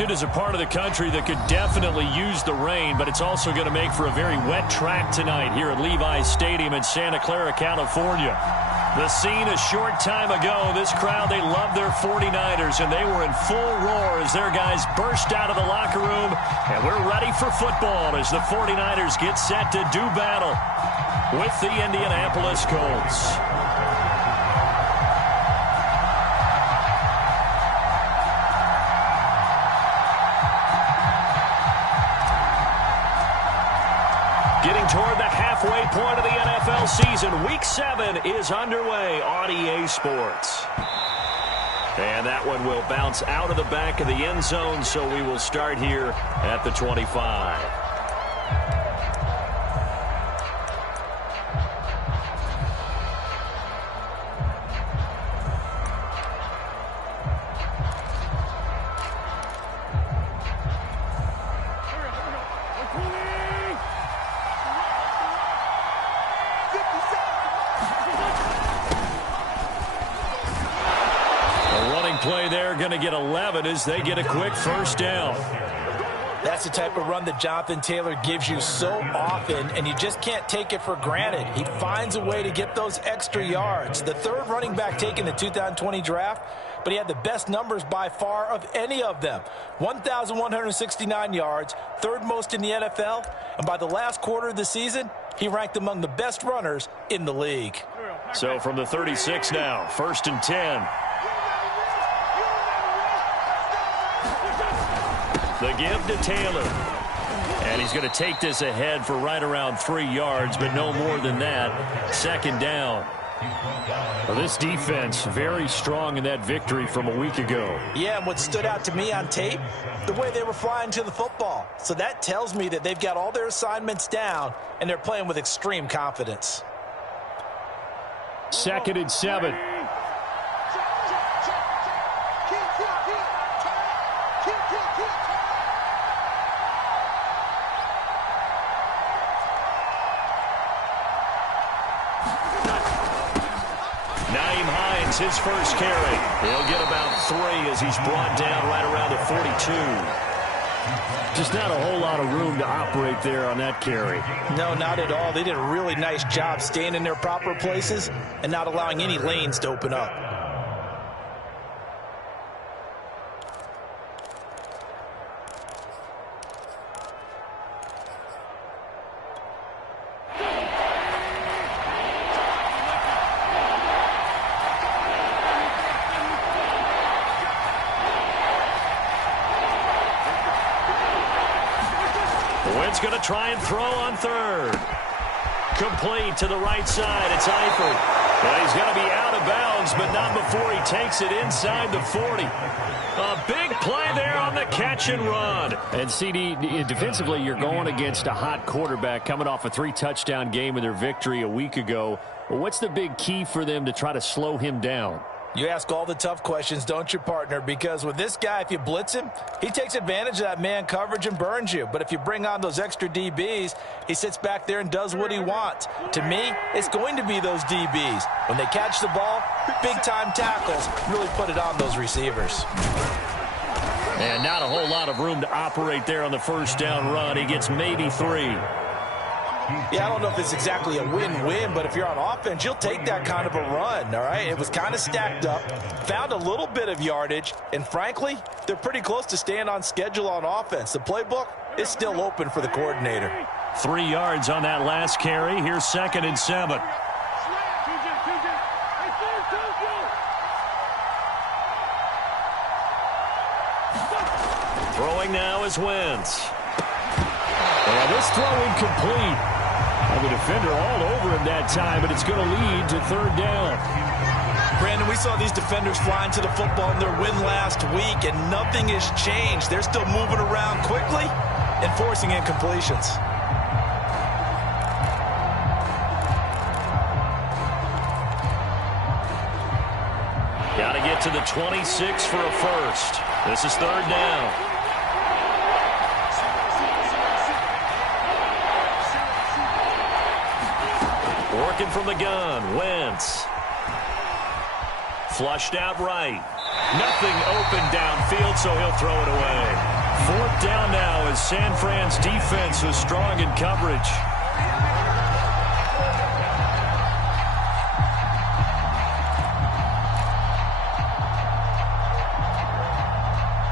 It is a part of the country that could definitely use the rain, but it's also going to make for a very wet track tonight here at Levi's Stadium in Santa Clara, California. The scene a short time ago, this crowd, they love their 49ers, and they were in full roar as their guys burst out of the locker room, and we're ready for football as the 49ers get set to do battle with the Indianapolis Colts. Getting toward the halfway point of the NFL season. Week 7 is underway on EA Sports. And that one will bounce out of the back of the end zone, so we will start here at the 25. Play there, going to get 11 as they get a quick first down. That's the type of run that Jonathan Taylor gives you so often, and you just can't take it for granted. He finds a way to get those extra yards. The third running back taken in the 2020 draft, but he had the best numbers by far of any of them. 1,169 yards, third most in the NFL, and by the last quarter of the season, he ranked among the best runners in the league. So from the 36 now, 1st and 10. The give to Taylor. And he's going to take this ahead for right around 3 yards, but no more than that. Second down. Well, this defense very strong in that victory from a week ago. Yeah, and what stood out to me on tape, the way they were flying to the football. So that tells me that they've got all their assignments down, and they're playing with extreme confidence. 2nd and 7. His first carry. He'll get about 3 as he's brought down right around the 42. Just not a whole lot of room to operate there on that carry. No, not at all. They did a really nice job staying in their proper places and not allowing any lanes to open up. Wynn's going to try and throw on 3rd. Complete to the right side. It's Eifert. And he's going to be out of bounds, but not before he takes it inside the 40. A big play there on the catch and run. And CD, defensively, you're going against a hot quarterback coming off a 3-touchdown game in their victory a week ago. Well, what's the big key for them to try to slow him down? You ask all the tough questions, don't you, partner? Because with this guy, if you blitz him, he takes advantage of that man coverage and burns you. But if you bring on those extra DBs, he sits back there and does what he wants. To me, it's going to be those DBs. When they catch the ball, big-time tackles really put it on those receivers. And not a whole lot of room to operate there on the first down run. He gets maybe 3. Yeah, I don't know if it's exactly a win-win, but if you're on offense, you'll take that kind of a run, all right? It was kind of stacked up, found a little bit of yardage, and frankly, they're pretty close to staying on schedule on offense. The playbook is still open for the coordinator. 3 yards on that last carry. Here's 2nd and 7. Throwing now is Wentz. And this throw incomplete. The defender all over him that time, but it's going to lead to 3rd down. Brandon, we saw these defenders flying to the football in their win last week, and nothing has changed. They're still moving around quickly and forcing incompletions. Got to get to the 26 for a first. This is 3rd down. Working from the gun, Wentz. Flushed out right. Nothing open downfield, so he'll throw it away. 4th down now as San Fran's defense was strong in coverage.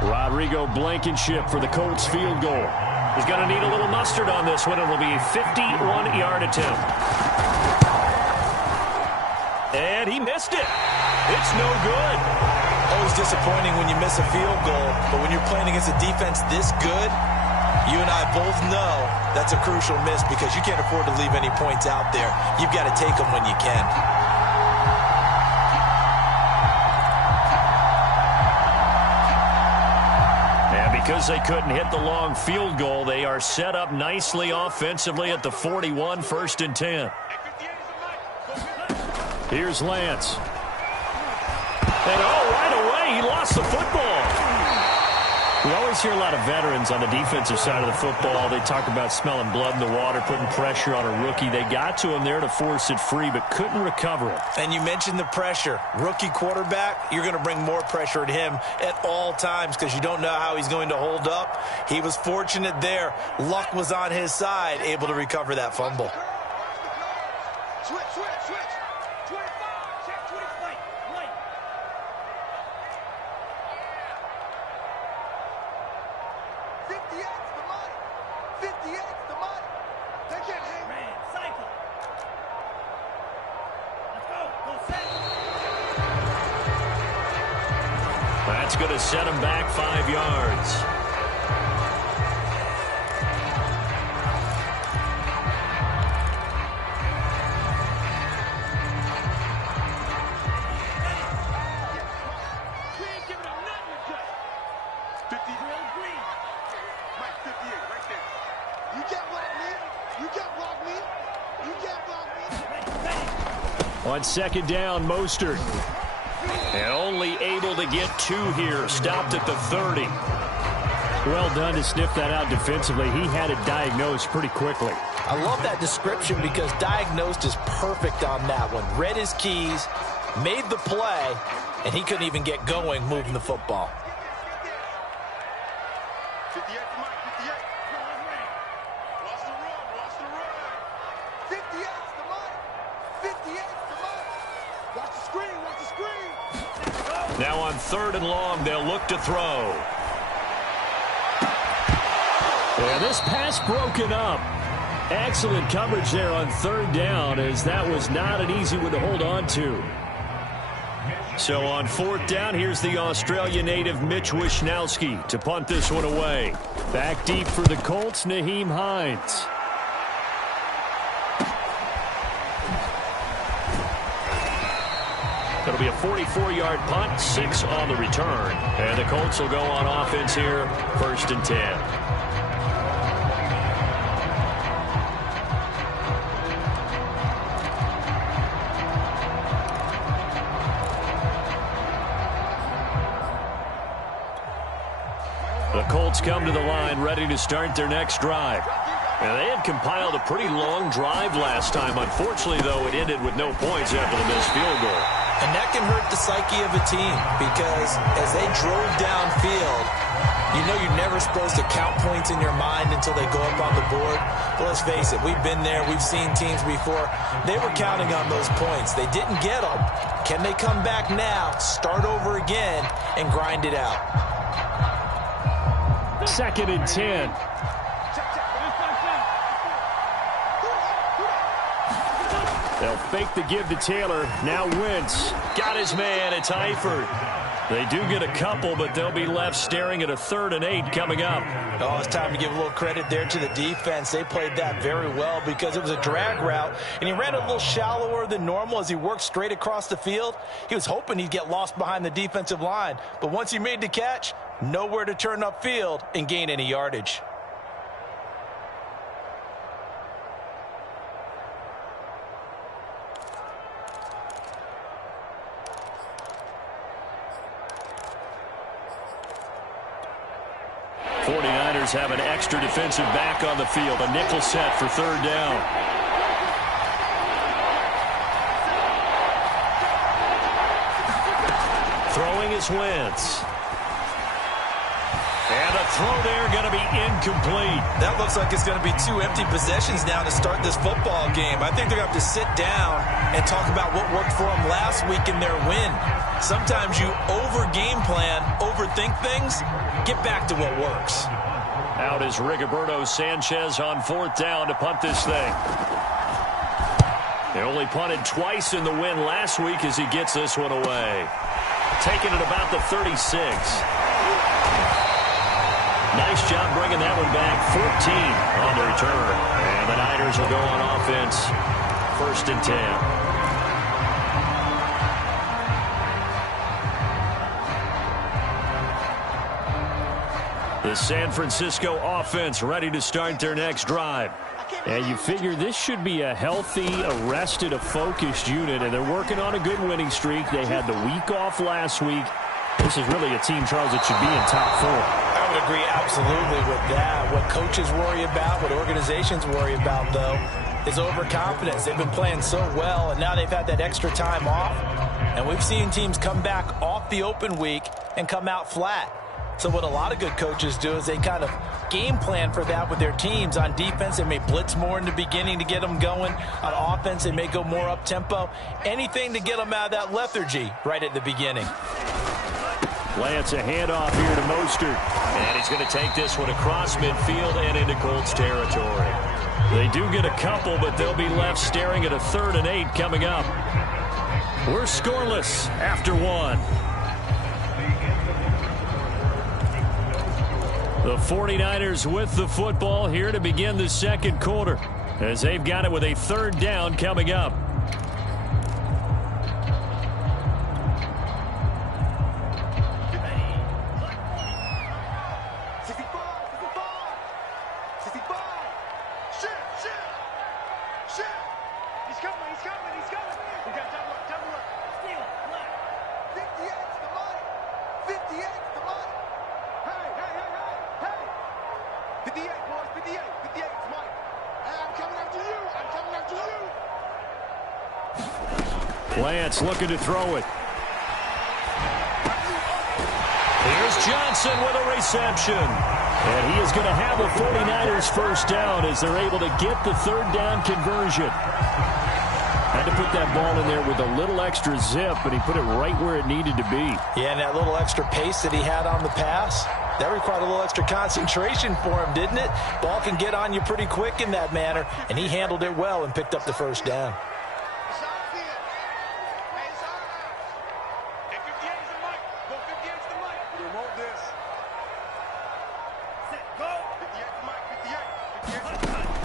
Rodrigo Blankenship for the Colts field goal. He's going to need a little mustard on this one. It will be a 51-yard attempt. And he missed it. It's no good. Always disappointing when you miss a field goal, but when you're playing against a defense this good, you and I both know that's a crucial miss because you can't afford to leave any points out there. You've got to take them when you can. Because they couldn't hit the long field goal, they are set up nicely offensively at the 41, 1st and 10. Here's Lance. And right away, he lost the football. We always hear a lot of veterans on the defensive side of the football. They talk about smelling blood in the water, putting pressure on a rookie. They got to him there to force it free, but couldn't recover it. And you mentioned the pressure. Rookie quarterback, you're going to bring more pressure at him at all times because you don't know how he's going to hold up. He was fortunate there. Luck was on his side, able to recover that fumble. That's going to set him back 5 yards. On 2nd down, Mostert. And only able to get 2 here. Stopped at the 30. Well done to sniff that out defensively. He had it diagnosed pretty quickly. I love that description because diagnosed is perfect on that one. Read his keys, made the play, and he couldn't even get going moving the football. Now on 3rd and long, they'll look to throw. Yeah, this pass broken up. Excellent coverage there on 3rd down, as that was not an easy one to hold on to. So on 4th down, here's the Australia native Mitch Wishnowsky to punt this one away. Back deep for the Colts, Nyheim Hines. It'll be a 44-yard punt, 6 on the return. And the Colts will go on offense here, 1st and 10. The Colts come to the line, ready to start their next drive. And they had compiled a pretty long drive last time. Unfortunately, though, it ended with no points after the missed field goal. And that can hurt the psyche of a team because as they drove downfield, you know you're never supposed to count points in your mind until they go up on the board. But let's face it, we've been there. We've seen teams before. They were counting on those points. They didn't get them. Can they come back now, start over again, and grind it out? 2nd and 10. They'll fake the give to Taylor. Now Wentz. Got his man. It's Eifert. They do get a couple, but they'll be left staring at a 3rd and 8 coming up. Oh, it's time to give a little credit there to the defense. They played that very well because it was a drag route, and he ran a little shallower than normal as he worked straight across the field. He was hoping he'd get lost behind the defensive line, but once he made the catch, nowhere to turn upfield and gain any yardage. Have an extra defensive back on the field. A nickel set for 3rd down. Throwing Tre'Davious wins. And the throw there going to be incomplete. That looks like it's going to be 2 empty possessions now to start this football game. I think they're going to have to sit down and talk about what worked for them last week in their win. Sometimes you over-game plan, overthink things, get back to what works. Out is Rigoberto Sanchez on 4th down to punt this thing. They only punted twice in the win last week as he gets this one away. Taking it about the 36. Nice job bringing that one back. 14 on the return. And the Niners will go on offense. 1st and 10. The San Francisco offense ready to start their next drive. And you figure this should be a healthy, a rested, a focused unit, and they're working on a good winning streak. They had the week off last week. This is really a team, Charles, that should be in top 4. I would agree absolutely with that. What coaches worry about, what organizations worry about, though, is overconfidence. They've been playing so well, and now they've had that extra time off. And we've seen teams come back off the open week and come out flat. So what a lot of good coaches do is they kind of game plan for that with their teams. On defense, they may blitz more in the beginning to get them going. On offense, they may go more up-tempo. Anything to get them out of that lethargy right at the beginning. Lance, a handoff here to Mostert. And he's going to take this one across midfield and into Colts territory. They do get a couple, but they'll be left staring at a 3rd and 8 coming up. We're scoreless after 1. The 49ers with the football here to begin the 2nd quarter, as they've got it with a 3rd down coming up. Lance looking to throw it. Here's Johnson with a reception. And he is going to have a 49ers 1st down as they're able to get the 3rd down conversion. Had to put that ball in there with a little extra zip, but he put it right where it needed to be. Yeah, and that little extra pace that he had on the pass, that required a little extra concentration for him, didn't it? Ball can get on you pretty quick in that manner, and he handled it well and picked up the 1st down.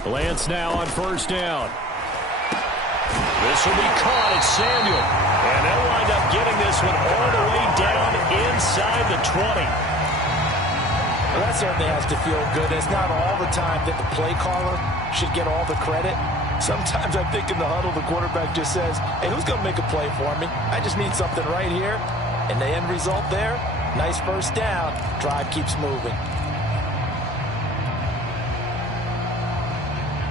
Lance now on 1st down. This will be caught at Samuel. And they'll wind up getting this one all the way down inside the 20. Well, that certainly has to feel good. It's not all the time that the play caller should get all the credit. Sometimes I think in the huddle, the quarterback just says, hey, who's going to make a play for me? I just need something right here. And the end result there, nice 1st down. Drive keeps moving.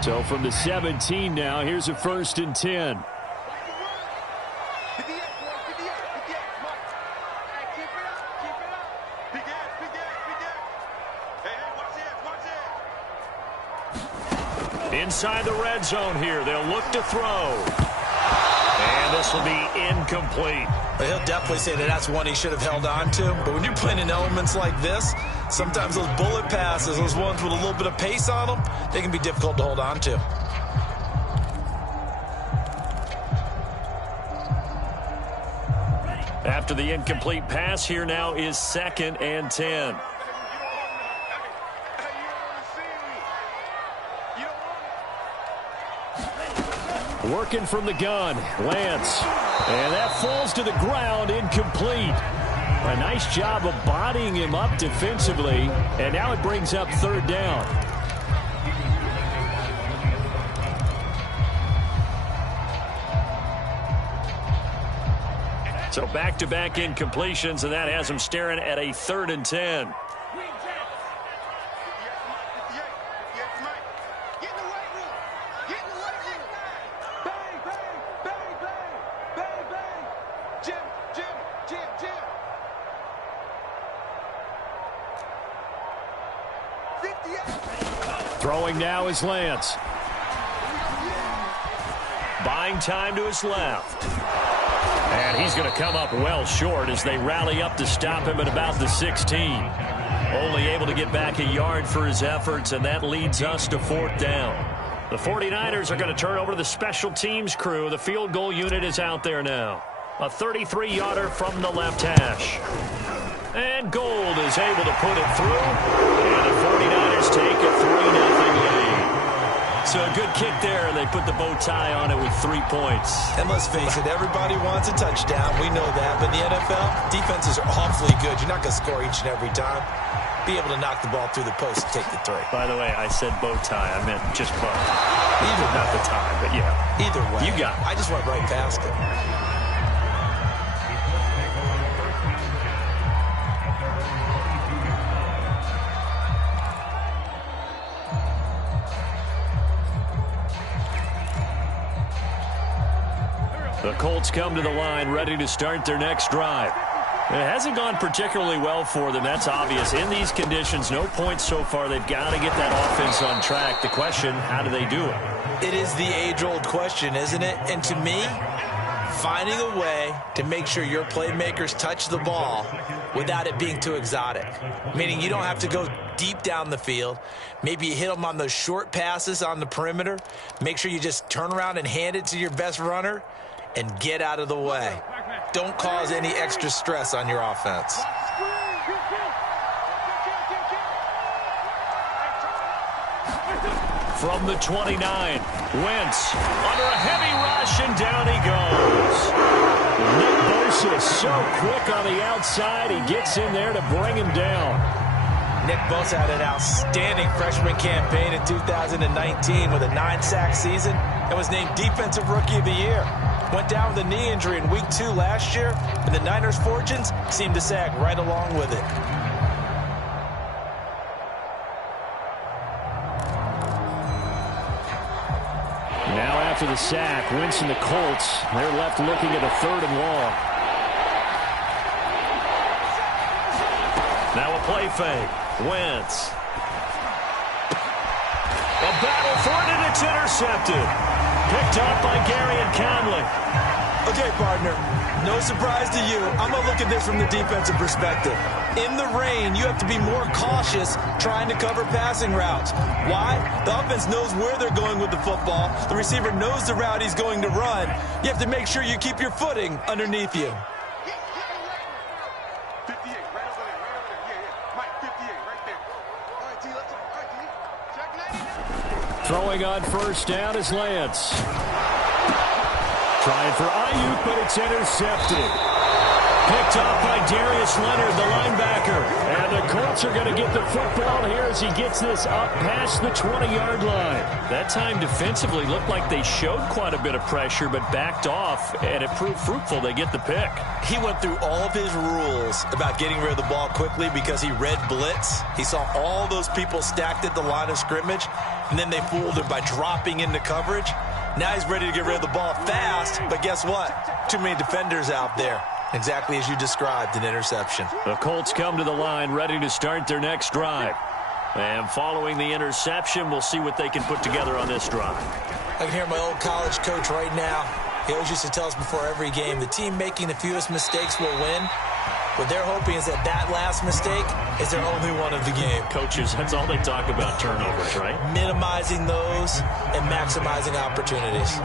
So from the 17 now, here's a 1st and 10. Inside the red zone here, they'll look to throw. And this will be incomplete. Well, he'll definitely say that that's one he should have held on to. But when you're playing in elements like this, sometimes those bullet passes, those ones with a little bit of pace on them, they can be difficult to hold on to. After the incomplete pass, here now is 2nd and 10. Working from the gun, Lance. And that falls to the ground, incomplete. A nice job of bodying him up defensively. And now it brings up 3rd down. So back-to-back incompletions, and that has him staring at a 3rd and 10. Throwing now is Lance. Buying time to his left. And he's going to come up well short as they rally up to stop him at about the 16. Only able to get back a yard for his efforts, and that leads us to 4th down. The 49ers are going to turn over to the special teams crew. The field goal unit is out there now. A 33-yarder from the left hash. And Gold is able to put it through. And the 49ers take a 3-0 lead. So a good kick there, and they put the bow tie on it with 3 points. And let's face it, everybody wants a touchdown. We know that. But in the NFL, defenses are awfully good. You're not going to score each and every time. Be able to knock the ball through the post and take the 3. By the way, I said bow tie. I meant just bow. Either not the tie, but yeah. Either way. You got it. I just went right past it. The Colts come to the line ready to start their next drive. It hasn't gone particularly well for them. That's obvious. In these conditions, no points so far. They've got to get that offense on track. The question, how do they do it? It is the age-old question, isn't it? And to me, finding a way to make sure your playmakers touch the ball without it being too exotic. Meaning you don't have to go deep down the field. Maybe you hit them on those short passes on the perimeter. Make sure you just turn around and hand it to your best runner and get out of the way. Don't cause any extra stress on your offense. From the 29, Wentz under a heavy rush, and down he goes. Nick Bosa is so quick on the outside, he gets in there to bring him down. Nick Bosa had an outstanding freshman campaign in 2019 with a 9-sack season and was named Defensive Rookie of the Year. Went down with a knee injury in Week 2 last year, and the Niners' fortunes seemed to sag right along with it. Now after the sack, Wentz and the Colts, they're left looking at a 3rd and long. Now a play fake. Wentz. A battle for it, and it's intercepted. Picked up by Gary and Conley. Okay, partner, no surprise to you. I'm going to look at this from the defensive perspective. In the rain, you have to be more cautious trying to cover passing routes. Why? The offense knows where they're going with the football. The receiver knows the route he's going to run. You have to make sure you keep your footing underneath you. Throwing on 1st down is Lance. Trying for Ayuk, but it's intercepted. Picked off by Darius Leonard, the linebacker. And the Colts are going to get the football here as he gets this up past the 20-yard line. That time defensively looked like they showed quite a bit of pressure, but backed off, and it proved fruitful. They get the pick. He went through all of his rules about getting rid of the ball quickly because he read blitz. He saw all those people stacked at the line of scrimmage, and then they fooled him by dropping into coverage. Now he's ready to get rid of the ball fast, but guess what? Too many defenders out there. Exactly as you described, an interception. The Colts come to the line ready to start their next drive. And following the interception, we'll see what they can put together on this drive. I can hear my old college coach right now. He always used to tell us before every game, the team making the fewest mistakes will win. What they're hoping is that that last mistake is their only one of the game. Coaches, that's all they talk about, turnovers, right? Minimizing those and maximizing opportunities.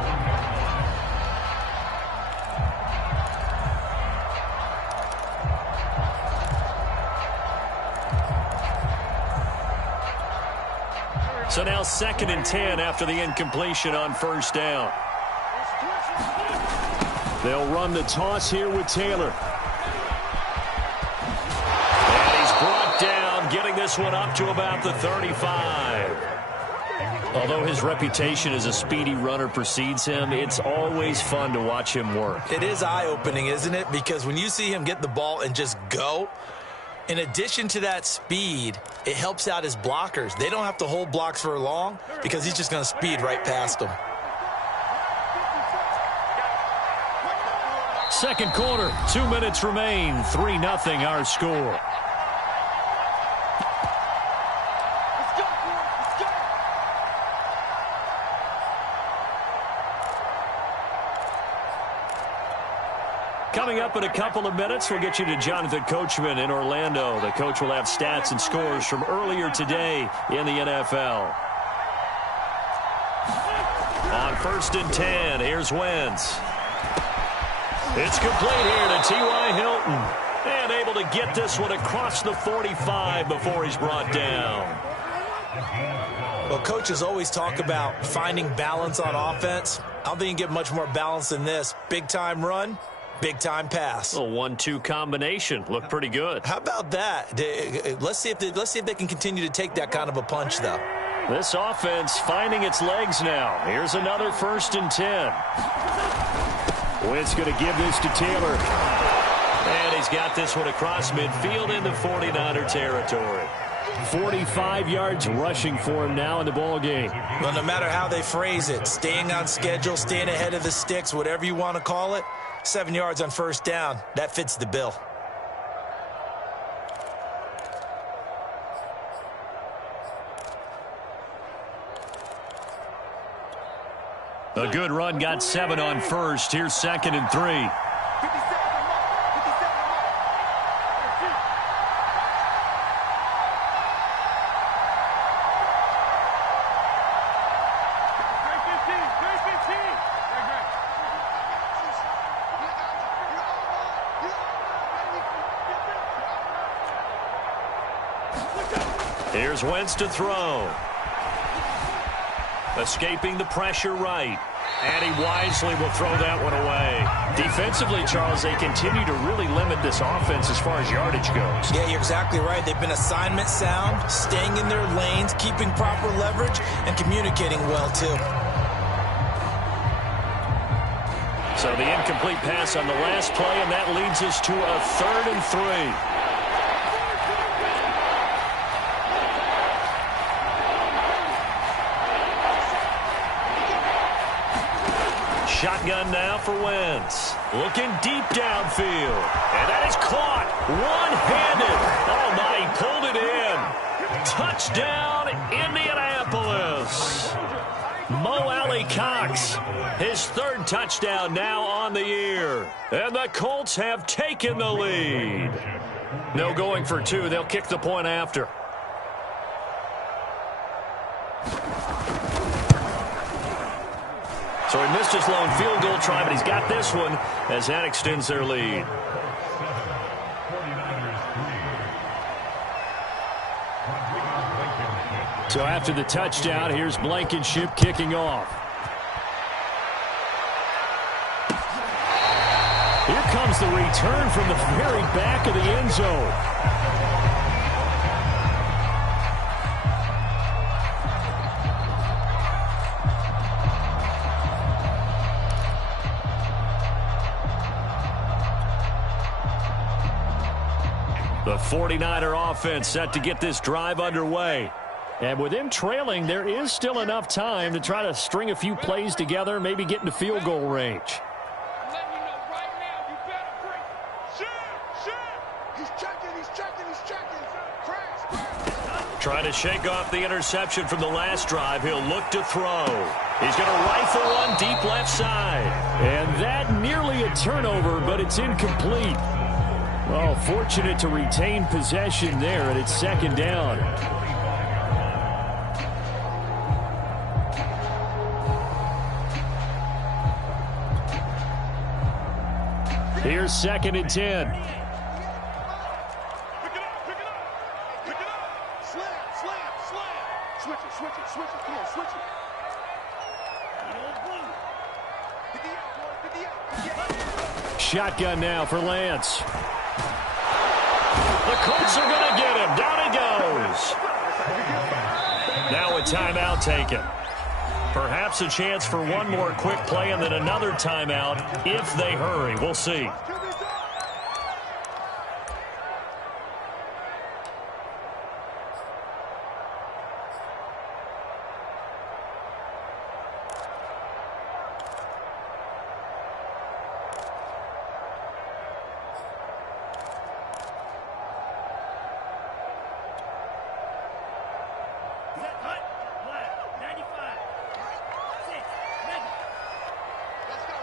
So now 2nd and 10 after the incompletion on 1st down. They'll run the toss here with Taylor. And he's brought down, getting this one up to about the 35. Although his reputation as a speedy runner precedes him, it's always fun to watch him work. It is eye-opening, isn't it? Because when you see him get the ball and just go, in addition to that speed, it helps out his blockers. They don't have to hold blocks for long because he's just going to speed right past them. 2nd quarter, 2 minutes remain, 3-0 our score. Coming up in a couple of minutes, we'll get you to Jonathan Coachman in Orlando. The coach will have stats and scores from earlier today in the NFL. On 1st and 10, here's Wentz. It's complete here to T.Y. Hilton. And able to get this one across the 45 before he's brought down. Well, coaches always talk about finding balance on offense. I don't think you can get much more balance than this. Big-time run, big-time pass. A 1-2 combination. Looked pretty good. How about that? Let's see if they can continue to take that kind of a punch, though. This offense finding its legs now. Here's another 1st and 10. Wentz going to give this to Taylor. And he's got this one across midfield into 49er territory. 45 yards rushing for him now in the ball game. Well, no matter how they phrase it, staying on schedule, staying ahead of the sticks, whatever you want to call it, 7 yards on 1st down, that fits the bill. A good run, got 7 on 1st. Here's 2nd and 3. Here's Wentz to throw. Escaping the pressure right. And he wisely will throw that one away. Defensively, Charles, they continue to really limit this offense as far as yardage goes. Yeah, you're exactly right. They've been assignment sound, staying in their lanes, keeping proper leverage, and communicating well, too. So the incomplete pass on the last play, and that leads us to a 3rd and 3. Shotgun now for Wentz. Looking deep downfield. And that is caught. One-handed. Oh, my, he pulled it in. Touchdown, Indianapolis. Mo Alley-Cox, his 3rd touchdown now on the year. And the Colts have taken the lead. No going for 2. They'll kick the point after. So he missed his lone field goal try, but he's got this one as that extends their lead. So after the touchdown, here's Blankenship kicking off. Here comes the return from the very back of the end zone. The 49er offense set to get this drive underway. And with them trailing, there is still enough time to try to string a few plays together, maybe get into field goal range. Trying to shake off the interception from the last drive. He'll look to throw. He's going to rifle one deep left side. And that nearly a turnover, but it's incomplete. Well, fortunate to retain possession there, and it's 2nd down. Here's 2nd and 10. Pick it up. Slam. Switch it. Come on, switch it. Shotgun now for Lance. The Colts are going to get him. Down he goes. Now a timeout taken. Perhaps a chance for one more quick play and then another timeout if they hurry. We'll see.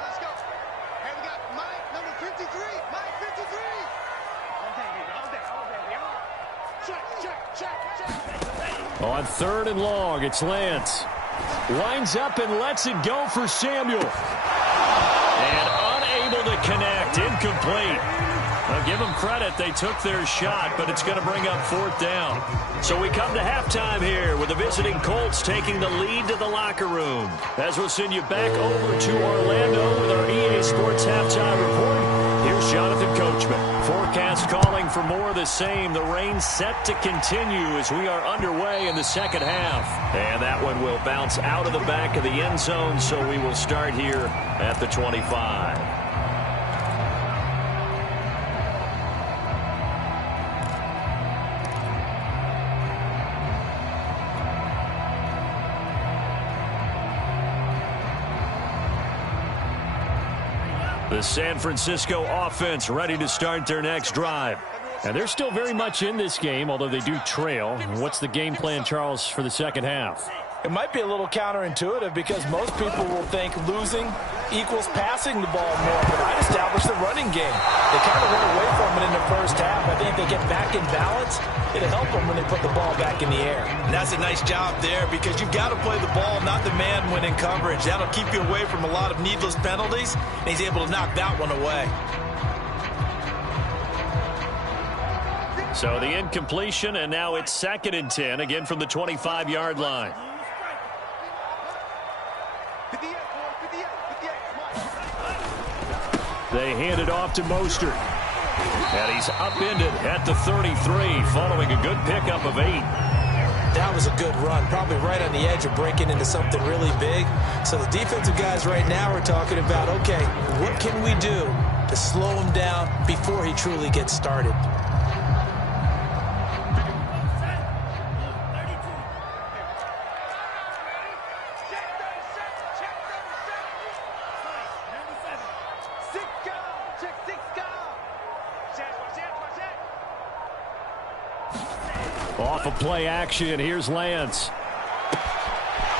Let's go. Hey, we got Mike, number 53. On 3rd and long, it's Lance. Lines up and lets it go for Samuel. And unable to connect. Incomplete. Well, give them credit. They took their shot, but it's going to bring up 4th down. So we come to halftime here with the visiting Colts taking the lead to the locker room. As we'll send you back over to Orlando with our EA Sports Halftime Report, here's Jonathan Coachman. Forecast calling for more of the same. The rain set to continue as we are underway in the second half. And that one will bounce out of the back of the end zone, so we will start here at the 25. The San Francisco offense ready to start their next drive. And they're still very much in this game, although they do trail. What's the game plan, Charles, for the second half? It might be a little counterintuitive because most people will think losing equals passing the ball more, but I'd establish the running game. They kind of went away from it in the first half. I think if they get back in balance, it'll help them when they put the ball back in the air. And that's a nice job there because you've got to play the ball, not the man when in coverage. That'll keep you away from a lot of needless penalties, and he's able to knock that one away. So the incompletion, and now it's 2nd and 10, again from the 25-yard line. They hand it off to Mostert. And he's upended at the 33, following a good pickup of 8. That was a good run, probably right on the edge of breaking into something really big. So the defensive guys right now are talking about, okay, what can we do to slow him down before he truly gets started? Off of play action, here's Lance.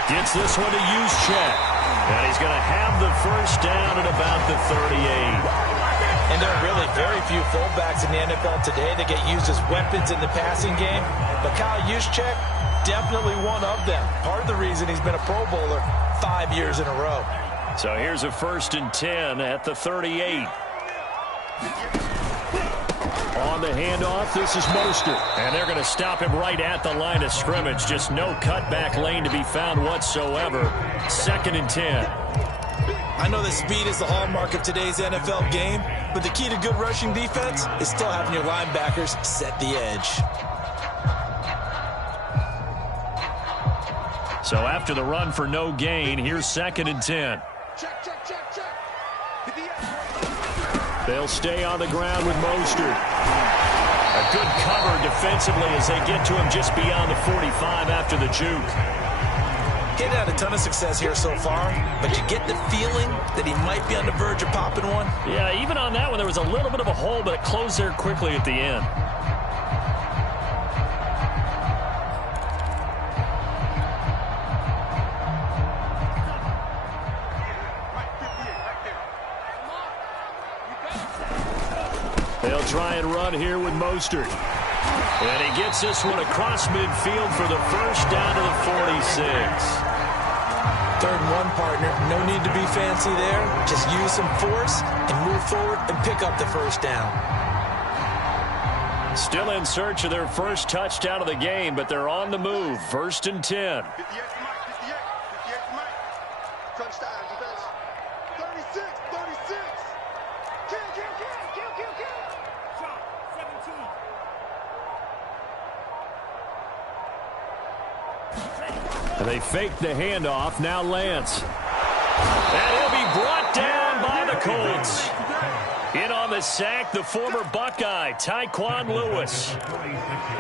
Gets this one to Juszczyk. And he's going to have the first down at about the 38. And there are really very few fullbacks in the NFL today that get used as weapons in the passing game. But Kyle Juszczyk, definitely one of them. Part of the reason he's been a Pro Bowler 5 years in a row. So here's a 1st and 10 at the 38. On the handoff, this is Mostert. And they're going to stop him right at the line of scrimmage. Just no cutback lane to be found whatsoever. 2nd and 10. I know that speed is the hallmark of today's NFL game, but the key to good rushing defense is still having your linebackers set the edge. So after the run for no gain, here's 2nd and 10. Check, check, check, check. They'll stay on the ground with Mostert. A good cover defensively as they get to him just beyond the 45 after the juke. He had a ton of success here so far, but you get the feeling that he might be on the verge of popping one. Yeah, even on that one, there was a little bit of a hole, but it closed there quickly at the end. They'll try and run here with Mostert. And he gets this one across midfield for the first down to the 46. 3rd and 1, partner. No need to be fancy there. Just use some force and move forward and pick up the first down. Still in search of their first touchdown of the game, but they're on the move. 1st and 10. 58 Mike. Touchdown, defense. 36. Kill. 17. And they fake the handoff. Now Lance. And he'll be brought down by the Colts. In on the sack, the former Buckeye, Tyquan Lewis.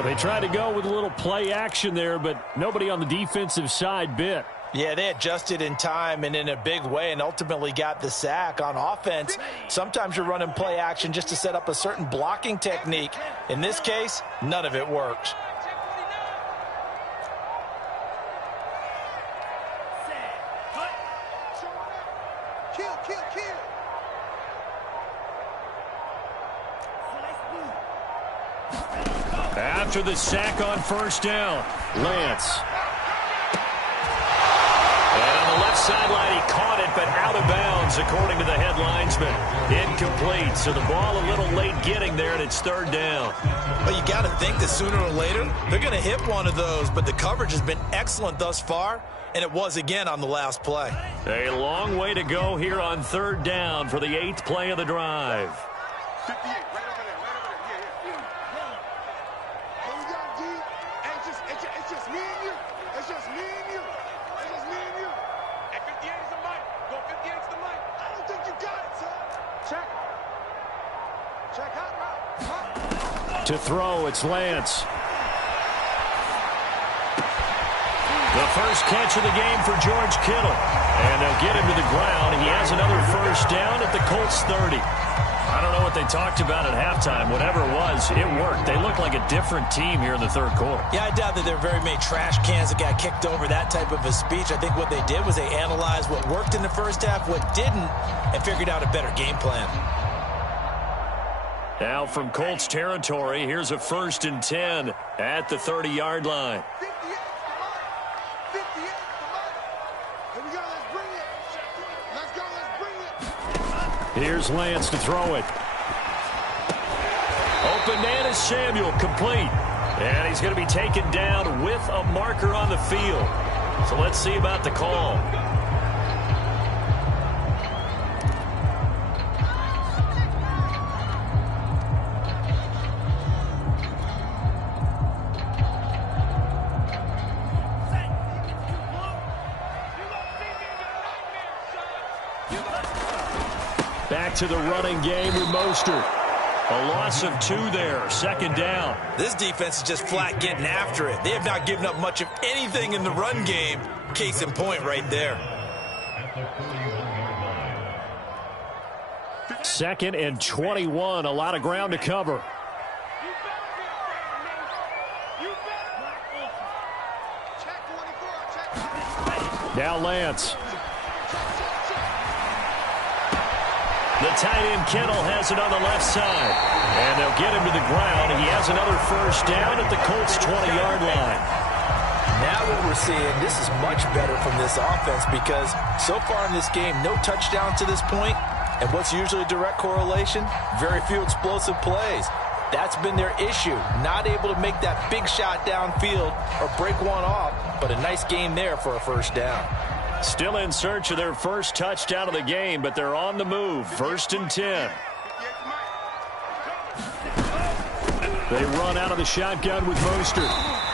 They tried to go with a little play action there, but nobody on the defensive side bit. Yeah, they adjusted in time and in a big way and ultimately got the sack. On offense, sometimes you're running play action just to set up a certain blocking technique. In this case, none of it worked. Kill. after the sack on first down. Lance. And on the left sideline, he caught it, but out of bounds, according to the head linesman. Incomplete, so the ball a little late getting there, and it's third down. But you got to think that sooner or later, they're going to hit one of those, but the coverage has been excellent thus far, and it was again on the last play. A long way to go here on third down for the 8th play of the drive. 58, right over there, yeah. Here we go, D. Hey, it's just me and you. It's just me and you. It's just me and you. Hey, 58 is the mic. Go 58 is the mic. I don't think you got it, son. Check. Check hot route. To throw, it's Lance. The first catch of the game for George Kittle. And they'll get him to the ground. He has another first down at the Colts 30. I don't know what they talked about at halftime. Whatever it was, it worked. They look like a different team here in the third quarter. Yeah, I doubt that there are very many trash cans that got kicked over, that type of a speech. I think what they did was they analyzed what worked in the first half, what didn't, and figured out a better game plan. Now from Colts territory, here's a 1st and 10 at the 30-yard line. 58 the mic. 58 the mic. Here we go, let's bring it. Let's go, let's bring it. Here's Lance to throw it. Open man is Samuel, complete. And he's going to be taken down with a marker on the field. So let's see about the call. Back to the running game with Mostert. A loss of 2 there, 2nd down. This defense is just flat getting after it. They have not given up much of anything in the run game. Case in point right there. 2nd and 21, a lot of ground to cover. Now Lance. The tight end Kittle has it on the left side. And they'll get him to the ground. He has another first down at the Colts' 20-yard line. Now what we're seeing, this is much better from this offense because so far in this game, no touchdown to this point. And what's usually a direct correlation? Very few explosive plays. That's been their issue. Not able to make that big shot downfield or break one off, but a nice game there for a first down. Still in search of their first touchdown of the game, but they're on the move. 1st and 10. They run out of the shotgun with Mostert.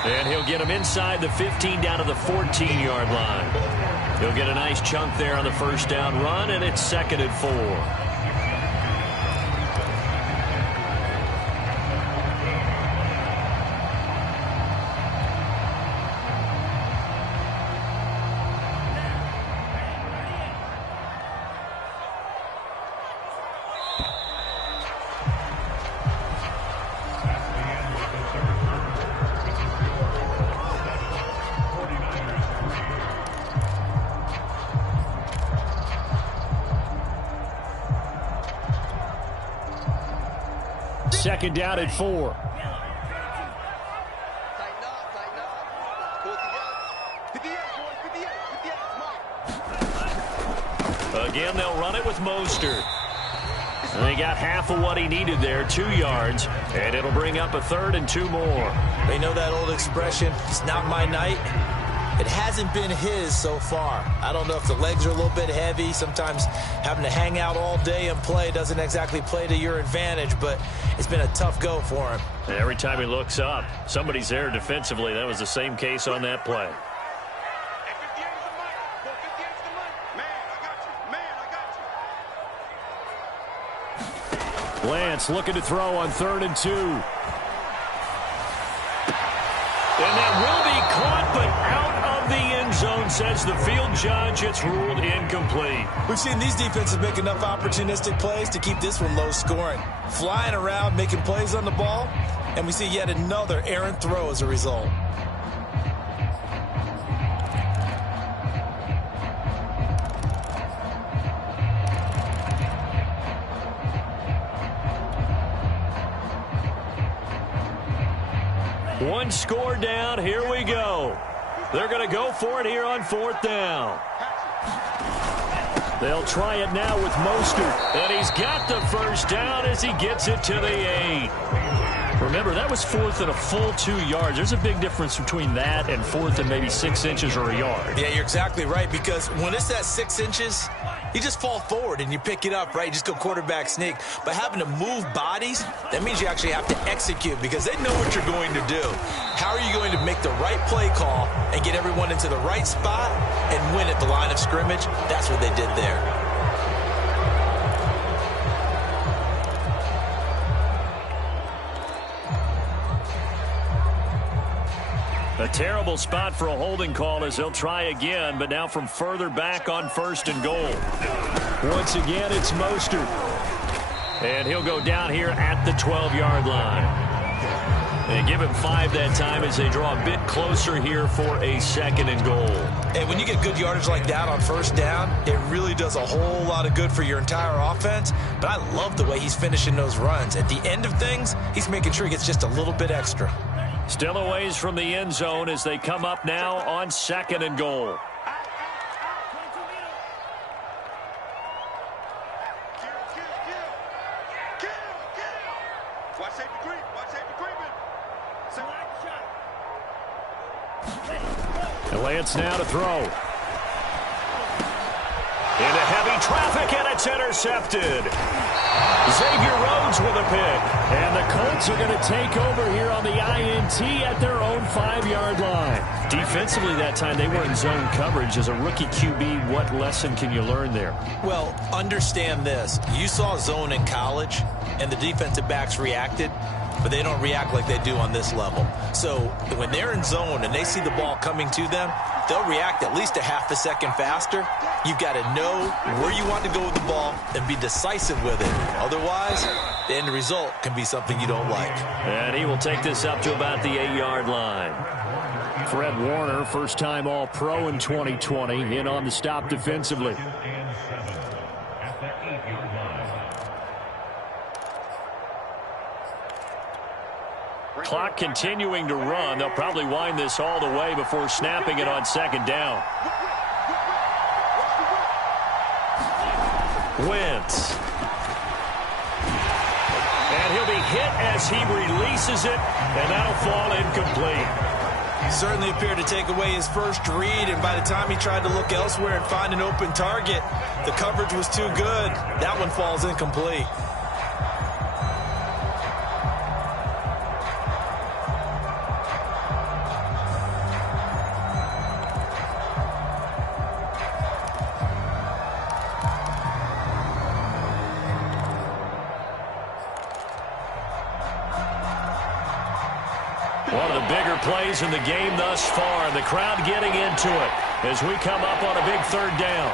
And he'll get him inside the 15 down to the 14-yard line. He'll get a nice chunk there on the first down run, and it's 2nd and 4. Second down at 4. Tighten up, tighten up. Pull it together. 58, boys, 58, come on. Again, they'll run it with Mostert. And they got half of what he needed there, 2 yards. And it'll bring up a 3rd and 2 more. They know that old expression, it's not my night. It hasn't been his so far. I don't know if the legs are a little bit heavy. Sometimes having to hang out all day and play doesn't exactly play to your advantage, but it's been a tough go for him. And every time he looks up, somebody's there defensively. That was the same case on that play. Hey, 58 is the mic. Go 58 is the mic. Man, I got you. Lance looking to throw on 3rd and 2. And that will be caught, but out of the end zone, says the field judge. It's ruled incomplete. We've seen these defenses make enough opportunistic plays to keep this one low scoring. Flying around, making plays on the ball, and we see yet another errant throw as a result. One score down. Here we go. They're going to go for it here on 4th down. They'll try it now with Mostert. And he's got the first down as he gets it to the 8. Remember, that was 4th and a full 2 yards. There's a big difference between that and 4th and maybe 6 inches or a yard. Yeah, you're exactly right, because when it's at 6 inches, you just fall forward and you pick it up, right? You just go quarterback sneak. But having to move bodies, that means you actually have to execute, because they know what you're going to do. How are you going to make the right play call and get everyone into the right spot and win at the line of scrimmage? That's what they did there. A terrible spot for a holding call as he'll try again, but now from further back on 1st and goal. Once again, it's Mostert. And he'll go down here at the 12-yard line. They give him 5 that time as they draw a bit closer here for a 2nd and goal. And when you get good yardage like that on 1st down, it really does a whole lot of good for your entire offense. But I love the way he's finishing those runs. At the end of things, he's making sure he gets just a little bit extra. Still a ways from the end zone as they come up now on 2nd and goal. Watch safety creep. Watch safety creeping. And Lance now to throw. Into heavy traffic, and it's intercepted. Xavier Rhodes with a pick. And the Colts are going to take over here on the INT at their own 5-yard line. Defensively that time, they were in zone coverage. As a rookie QB, what lesson can you learn there? Well, understand this. You saw zone in college, and the defensive backs reacted, but they don't react like they do on this level. So when they're in zone and they see the ball coming to them, they'll react at least a half a second faster. You've got to know where you want to go with the ball and be decisive with it. Otherwise, the end result can be something you don't like. And he will take this up to about the 8-yard line. Fred Warner, first-time All-Pro in 2020, in on the stop defensively. Clock continuing to run. They'll probably wind this all the way before snapping it on 2nd down. Wentz. And he'll be hit as he releases it, and that'll fall incomplete. Certainly appeared to take away his first read, and by the time he tried to look elsewhere and find an open target, the coverage was too good. That one falls incomplete. One of the bigger plays in the game thus far. The crowd getting into it as we come up on a big 3rd down.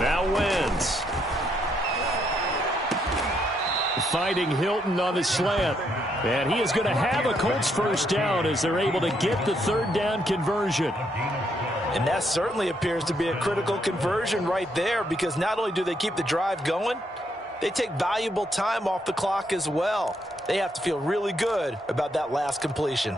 Now Wentz. Fighting Hilton on the slant. And he is going to have a Colts first down as they're able to get the 3rd down conversion. And that certainly appears to be a critical conversion right there, because not only do they keep the drive going, they take valuable time off the clock as well. They have to feel really good about that last completion.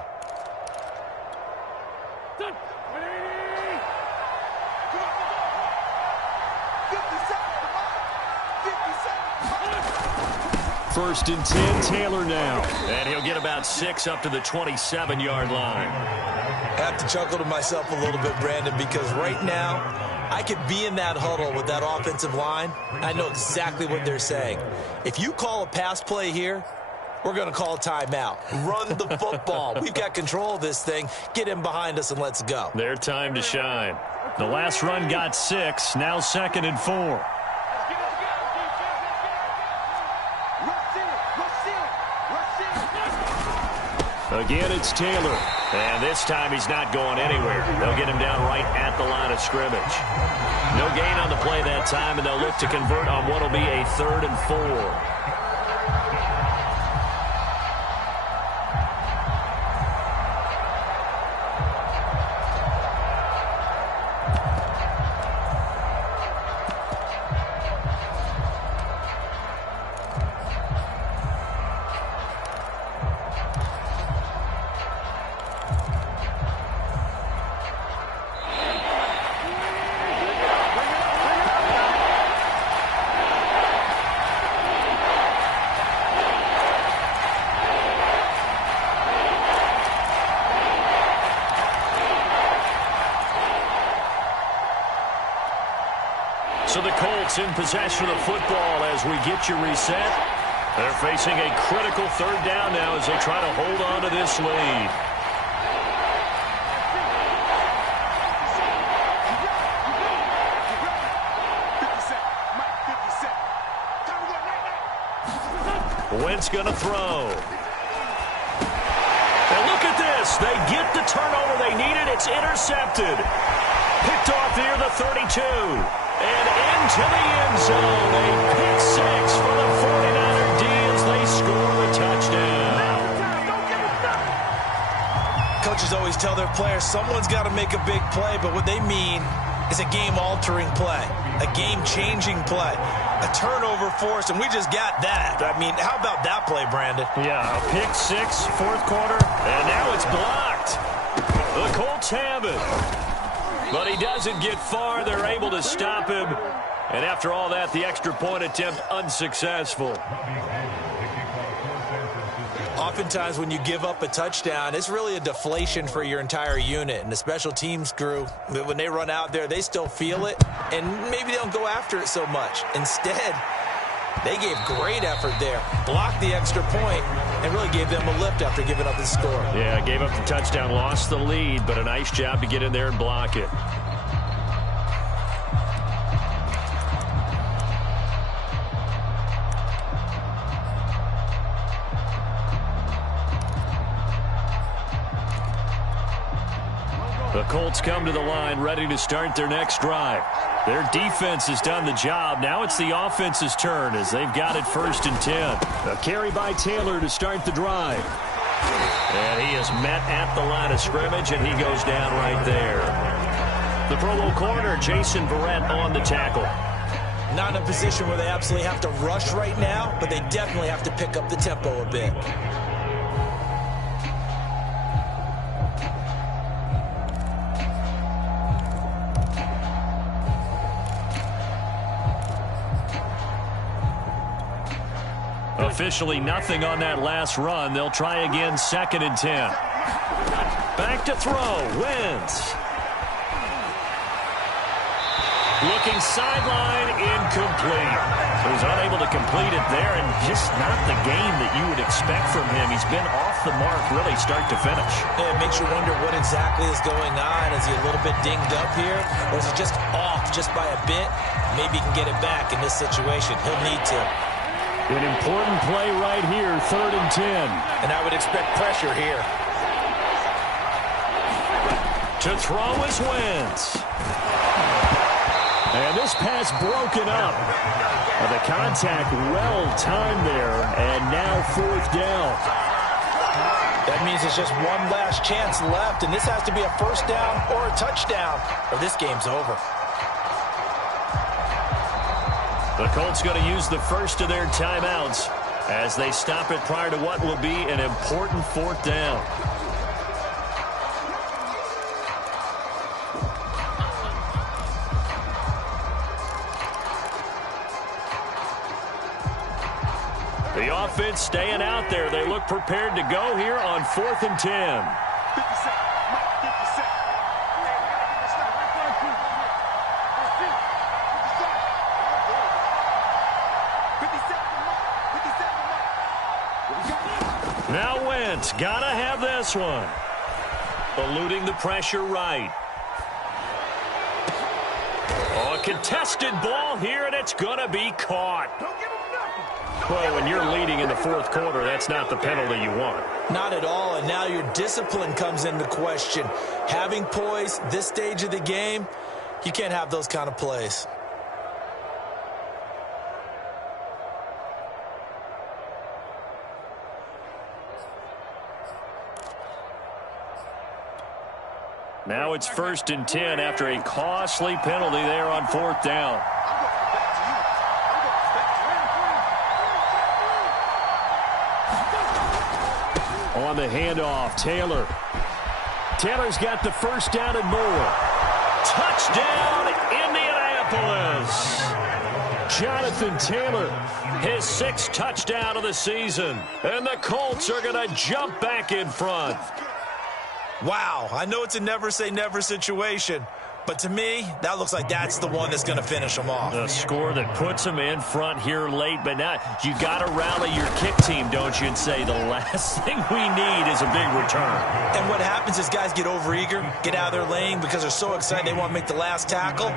First and 10, Taylor now. And he'll get about 6 up to the 27-yard line. I have to chuckle to myself a little bit, Brandon, because right now I could be in that huddle with that offensive line. I know exactly what they're saying. If you call a pass play here, we're going to call a timeout. Run the football. We've got control of this thing. Get in behind us and let's go. Their time to shine. The last run got 6. Now 2nd and 4. Again, it's Taylor. And this time he's not going anywhere. They'll get him down right at the line of scrimmage. No gain on the play that time, and they'll look to convert on what will be a 3rd and 4. So the Colts in possession of the football as we get you reset. They're facing a critical third down now as they try to hold on to this lead. Wentz going to throw. And look at this. They get the turnover they needed. It's intercepted. Picked off near the 32. And into the end zone. A pick six for the 49er D as they score a touchdown. Coaches always tell their players someone's got to make a big play, but what they mean is a game-altering play, a game-changing play, a turnover force, and we just got that. I mean, how about that play, Brandon? Yeah, a pick six, fourth quarter, and now it's blocked. The Colts have it. But he doesn't get far. They're able to stop him. And after all that, the extra point attempt unsuccessful. Oftentimes when you give up a touchdown, it's really a deflation for your entire unit. And the special teams crew, when they run out there, they still feel it. And maybe they don't go after it so much. Instead, they gave great effort there, blocked the extra point, and really gave them a lift after giving up the score. Yeah, gave up the touchdown, lost the lead, but a nice job to get in there and block it. The Colts come to the line ready to start their next drive. Their defense has done the job. Now it's the offense's turn as they've got it 1st and 10. A carry by Taylor to start the drive. And he is met at the line of scrimmage, and he goes down right there. The Pro Bowl corner, Jason Verrett, on the tackle. Not in a position where they absolutely have to rush right now, but they definitely have to pick up the tempo a bit. Officially nothing on that last run. They'll try again 2nd and 10. Back to throw. Wentz. Looking sideline, incomplete. So he's unable to complete it there, and just not the game that you would expect from him. He's been off the mark really start to finish. Yeah, it makes you wonder what exactly is going on. Is he a little bit dinged up here, or is he just off just by a bit? Maybe he can get it back in this situation. He'll need to. An important play right here, 3rd and 10. And I would expect pressure here. To throw is Wentz. And this pass broken up. The contact well timed there, and now 4th down. That means it's just one last chance left, and this has to be a 1st down or a touchdown, or this game's over. The Colts going to use the first of their timeouts as they stop it prior to what will be an important 4th down. The offense staying out there. They look prepared to go here on 4th and 10. 50 Now Wentz, gotta have this one. Eluding the pressure right. Oh, a contested ball here, and it's gonna be caught. Well, when you're leading in the 4th quarter, that's not the penalty you want. Not at all, and now your discipline comes into question. Having poise this stage of the game, you can't have those kind of plays. Now it's 1st and 10 after a costly penalty there on 4th down. On the handoff, Taylor. Taylor's got the 1st down and more. Touchdown, Indianapolis. Jonathan Taylor, his 6th touchdown of the season. And the Colts are going to jump back in front. Wow, I know it's a never say never situation, But to me, that looks like that's the one that's going to finish them off. The score that puts them in front here late. But now you got to rally your kick team, don't you, and say the last thing we need is a big return. And what happens is guys get overeager, get out of their lane because they're so excited they want to make the last tackle.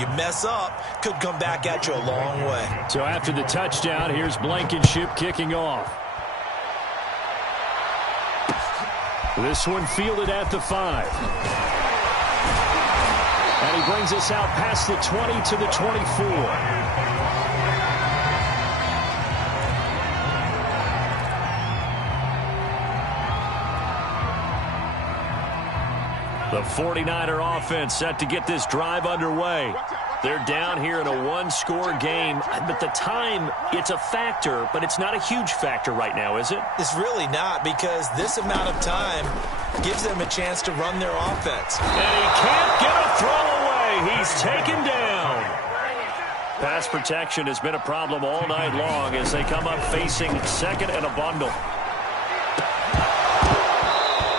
You mess up, could come back at you a long way. So after the touchdown, here's Blankenship kicking off. This one fielded at the 5. And he brings us out past the 20 to the 24. The 49er offense set to get this drive underway. They're down here in a one-score game, but the time, it's a factor, but it's not a huge factor right now, is it? It's really not, because this amount of time gives them a chance to run their offense. And he can't get a throw away. He's taken down. Pass protection has been a problem all night long as they come up facing second and a bundle.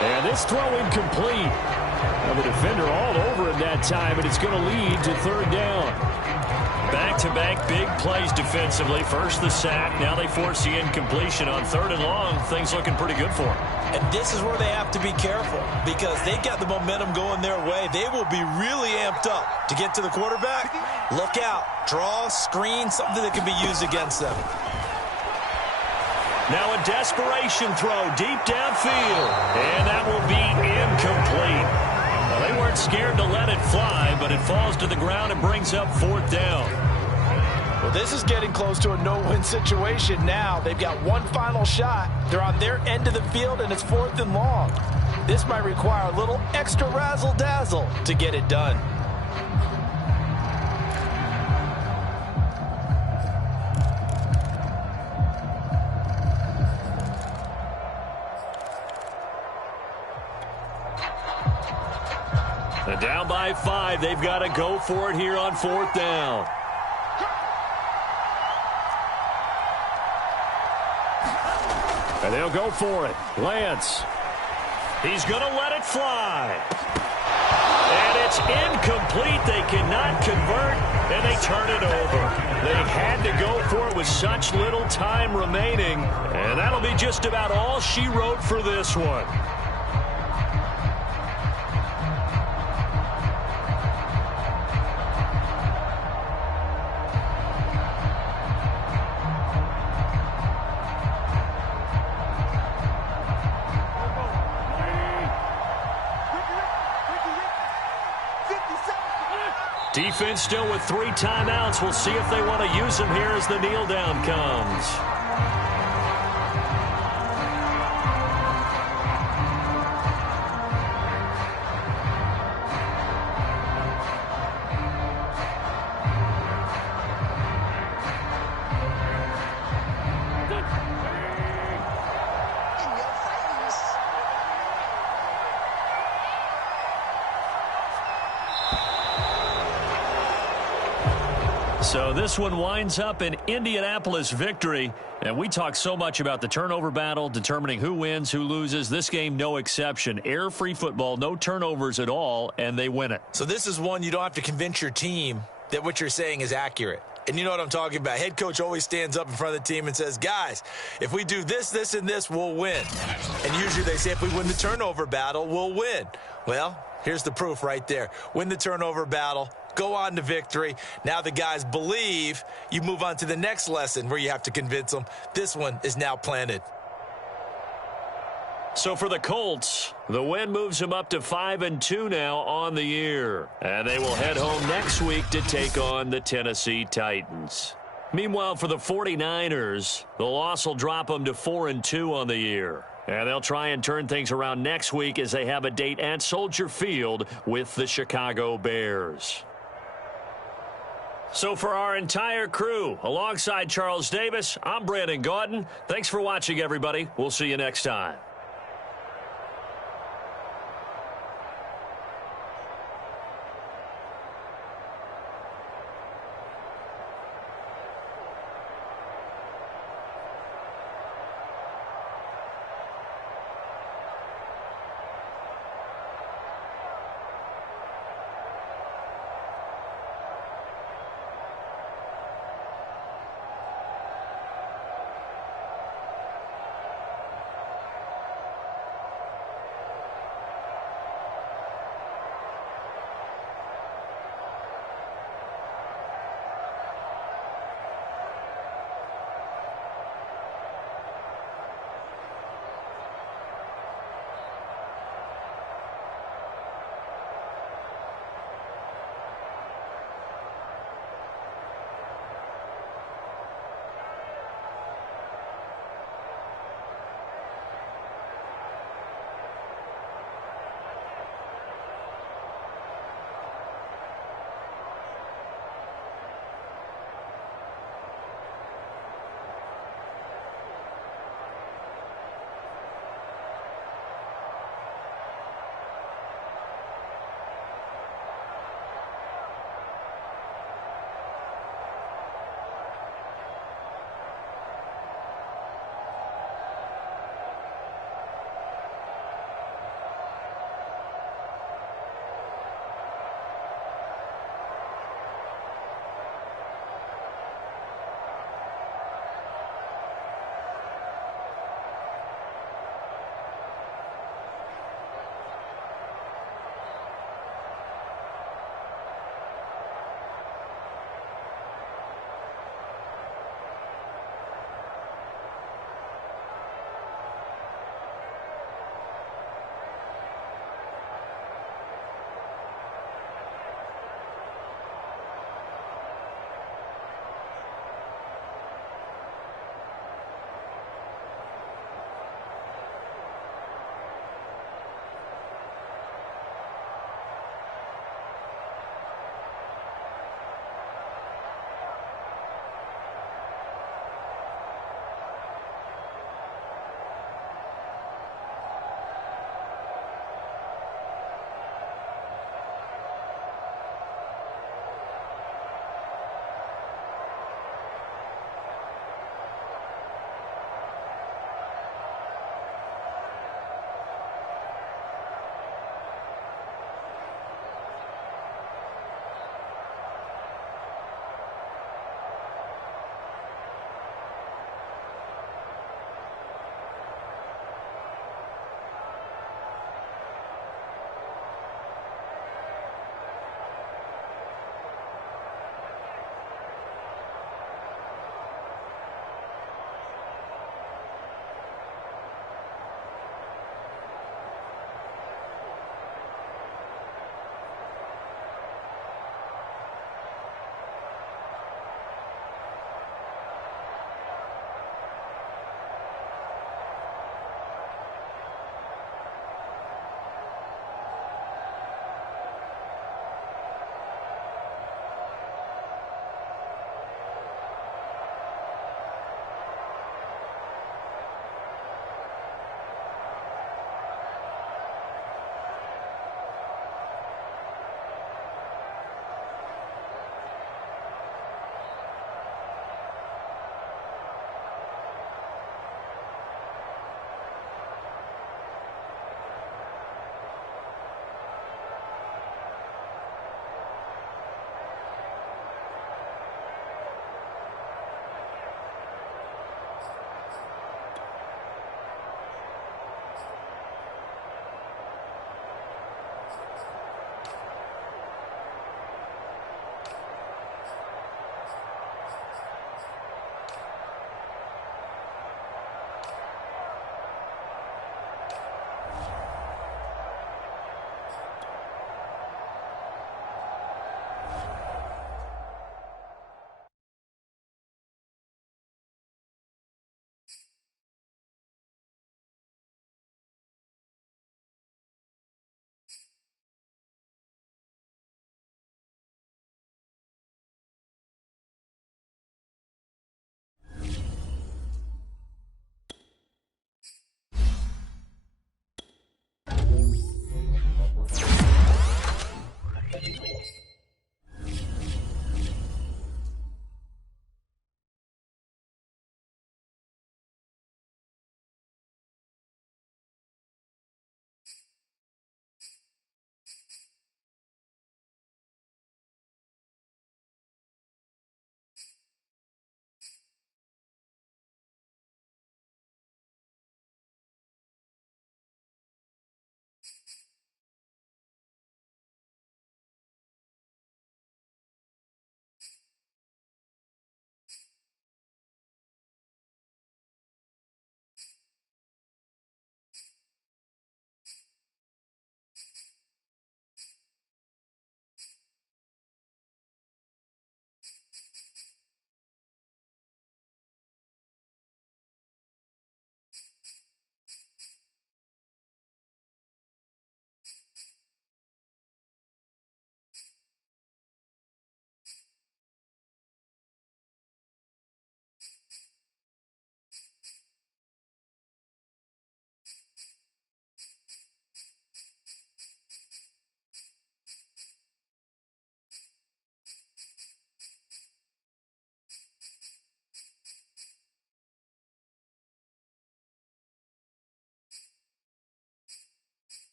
And this throw incomplete. Well, the defender all over him that time, and it's going to lead to third down. Back-to-back big plays defensively. First the sack, now they force the incompletion on third and long. Things looking pretty good for them. And this is where they have to be careful because they've got the momentum going their way. They will be really amped up to get to the quarterback. Look out. Draw, screen, something that can be used against them. Now a desperation throw deep downfield. And that will be incomplete. Well, they weren't scared to let it fly, but it falls to the ground and brings up fourth down. Well, this is getting close to a no-win situation now. They've got one final shot. They're on their end of the field, and it's fourth and long. This might require a little extra razzle-dazzle to get it done. And down by 5, they've got to go for it here on fourth down. And they'll go for it. Lance. He's going to let it fly. And it's incomplete. They cannot convert, and they turn it over. They had to go for it with such little time remaining. And that'll be just about all she wrote for this one. Defense still with 3 timeouts. We'll see if they want to use them here as the kneel down comes. So this one winds up an Indianapolis victory. And we talk so much about the turnover battle, determining who wins, who loses. This game, no exception. Air-free football, no turnovers at all, and they win it. So this is one you don't have to convince your team that what you're saying is accurate. And you know what I'm talking about. Head coach always stands up in front of the team and says, guys, if we do this, this, and this, we'll win. And usually they say if we win the turnover battle, we'll win. Well, here's the proof right there. Win the turnover battle. Go on to victory. Now the guys believe. You move on to the next lesson where you have to convince them. This one is now planted. So for the Colts, the win moves them up to 5-2 now on the year. And they will head home next week to take on the Tennessee Titans. Meanwhile, for the 49ers, the loss will drop them to 4-2 on the year. And they'll try and turn things around next week as they have a date at Soldier Field with the Chicago Bears. So for our entire crew, alongside Charles Davis, I'm Brandon Gaudin. Thanks for watching, everybody. We'll see you next time.